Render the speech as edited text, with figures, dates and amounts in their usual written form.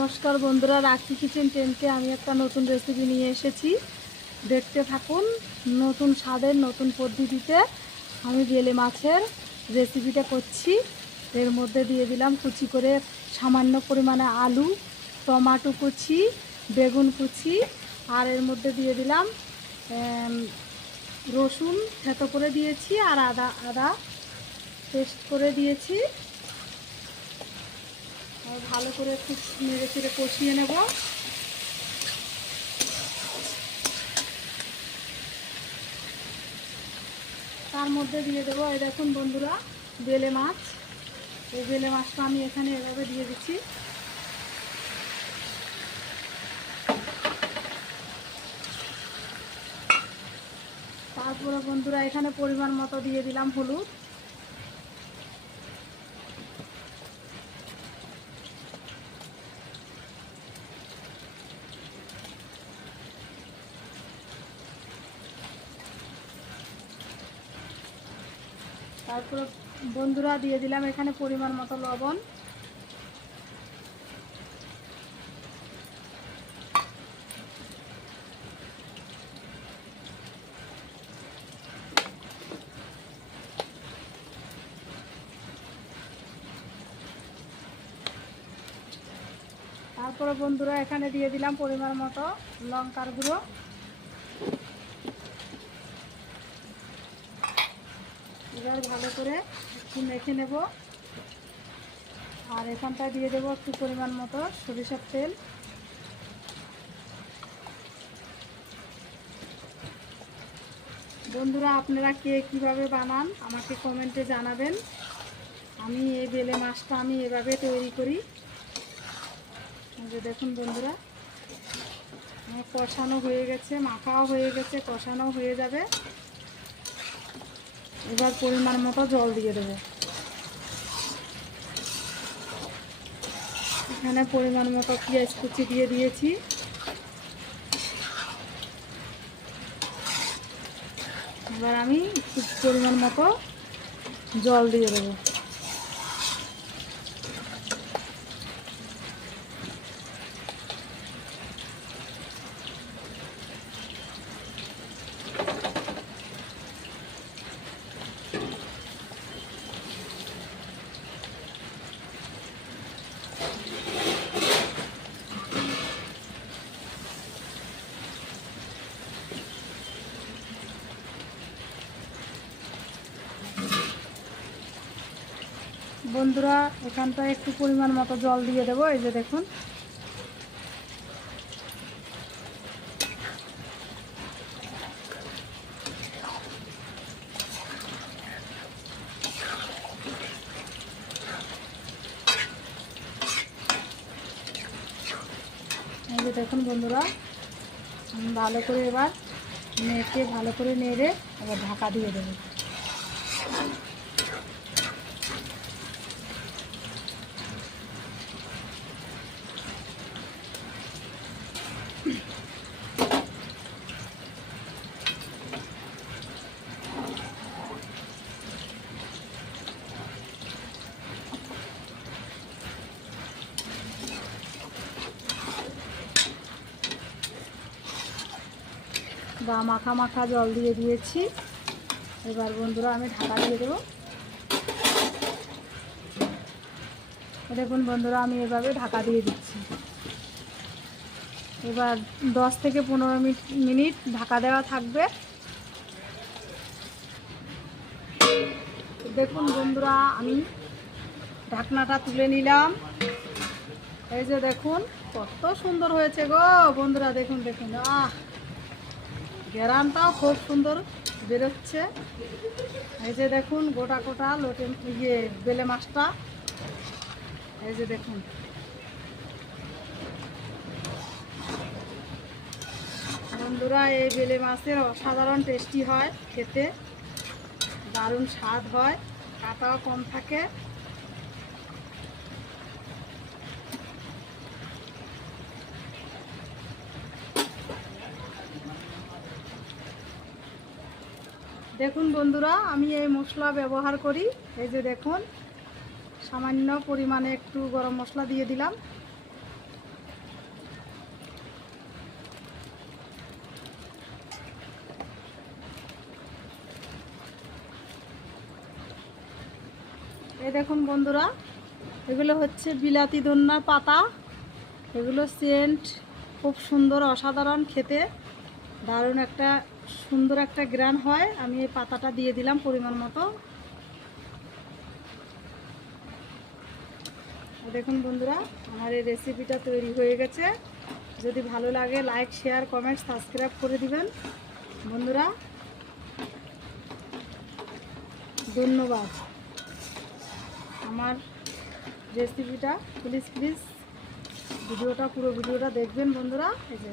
নমস্কার বন্ধুরা, রাখি কিচেন 10কে আমি একটা নতুন রেসিপি নিয়ে এসেছি। দেখতে থাকুন। নতুন স্বাদের নতুন পদ্ধতিতে আমি বেলে মাছের রেসিপিটা করছি। এর মধ্যে দিয়ে দিলাম কুচি করে সামান্য পরিমাণে আলু, টমেটো কুচি, বেগুন কুচি, আর এর মধ্যে দিয়ে দিলাম রসুন থেতো করে দিয়েছি, আর আদা পেস্ট করে দিয়েছি। ভালো করে একটু নেড়ে চেড়ে কষিয়ে নেব। তার মধ্যে দিয়ে দেবো, এই দেখুন বন্ধুরা, বেলে মাছ। এই বেলে মাছটা আমি এখানে এভাবে দিয়ে দিচ্ছি। তারপরে বন্ধুরা এখানে পরিমাণ মতো দিয়ে দিলাম হলুদ। তারপরে বন্ধুরা দিয়ে দিলাম এখানে পরিমাণ মতো লবণ। তারপরে বন্ধুরা এখানে দিয়ে দিলাম পরিমাণ মতো লঙ্কার গুঁড়ো। এবার ভালো করে একটু মেখে নেব। আর এখানটায় দিয়ে দেবো একটু পরিমাণ মতো সরিষার তেল। বন্ধুরা আপনারা কে কীভাবে বানান আমাকে কমেন্টে জানাবেন। আমি এই বেলে মাছটা আমি এভাবে তৈরি করি। যে দেখুন বন্ধুরা, কষানো হয়ে গেছে, মাখাও হয়ে গেছে, কষানো হয়ে যাবে। এবার পরিমাণ মতো জল দিয়ে দেবো। এখানে পরিমাণ মতো পেঁয়াজ কুচি দিয়ে দিয়েছি। এবার আমি পরিমাণ মতো জল দিয়ে দেবো। বন্ধুরা এখানটায় একটু পরিমাণ মতো জল দিয়ে দেবো। এই যে দেখুন, এই যে দেখুন বন্ধুরা, ভালো করে এবার মেখে ভালো করে নেড়ে এবার ঢাকা দিয়ে দেবো। বা মাখা মাখা জল দিয়ে দিয়েছি। এবার বন্ধুরা আমি ঢাকা দিয়ে দেবো। দেখুন বন্ধুরা, আমি এভাবে ঢাকা দিয়ে দিচ্ছি। এবার 10 থেকে 15 মিনিট ঢাকা দেওয়া থাকবে। দেখুন বন্ধুরা, আমি ঢাকনাটা তুলে নিলাম। এই যে দেখুন কত সুন্দর হয়েছে গো বন্ধুরা, দেখুন দেখুন, গ্রামটাও খুব সুন্দর বেরোচ্ছে। এই যে দেখুন গোটা গোটা লোটে বেলে মাছটা, এই যে দেখুন। বন্ধুরা এই বেলে মাছের অসাধারণ টেস্টি হয় খেতে, দারুণ স্বাদ হয়, কাঁটাও কম থাকে। দেখুন বন্ধুরা, আমি এই মশলা ব্যবহার করি। এই যে দেখুন, সামান্য পরিমাণে একটু গরম মশলা দিয়ে দিলাম। এই দেখুন বন্ধুরা, এগুলো হচ্ছে বিলাতি ধন্যার পাতা। এগুলো সেন্ট খুব সুন্দর, অসাধারণ খেতে, দারুণ একটা সুন্দর একটা গ্রান হয়। আমি এই পাতাটা দিয়ে দিলাম পরিমাণ মতো। দেখুন বন্ধুরা, আমার এই রেসিপিটা তৈরি হয়ে গেছে। যদি ভালো লাগে লাইক, শেয়ার, কমেন্ট, সাবস্ক্রাইব করে দিবেন বন্ধুরা। ধন্যবাদ। আমার রেসিপিটা প্লিজ পুরো ভিডিওটা দেখবেন বন্ধুরা। এই যে